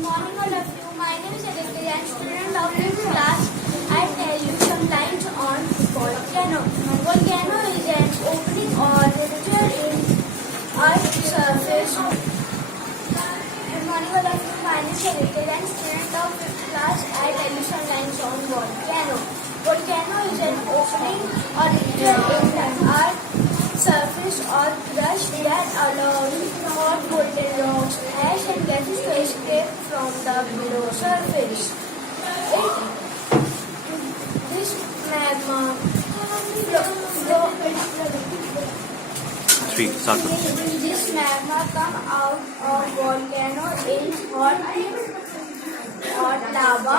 Morning all of you. My name is Rekha Jain, student of this class. I tell you some lines on volcano. Volcano is an opening or rupture in Earth's surface. Good morning all of you. My name is Rekha Jain, student of this class. I tell you some lines on volcano. Volcano is an opening or rupture in the Earth's surface or crust that allows hot molten rocks, ash and gases to escape from the below surface. This magma this magma come out of volcano in hot lava.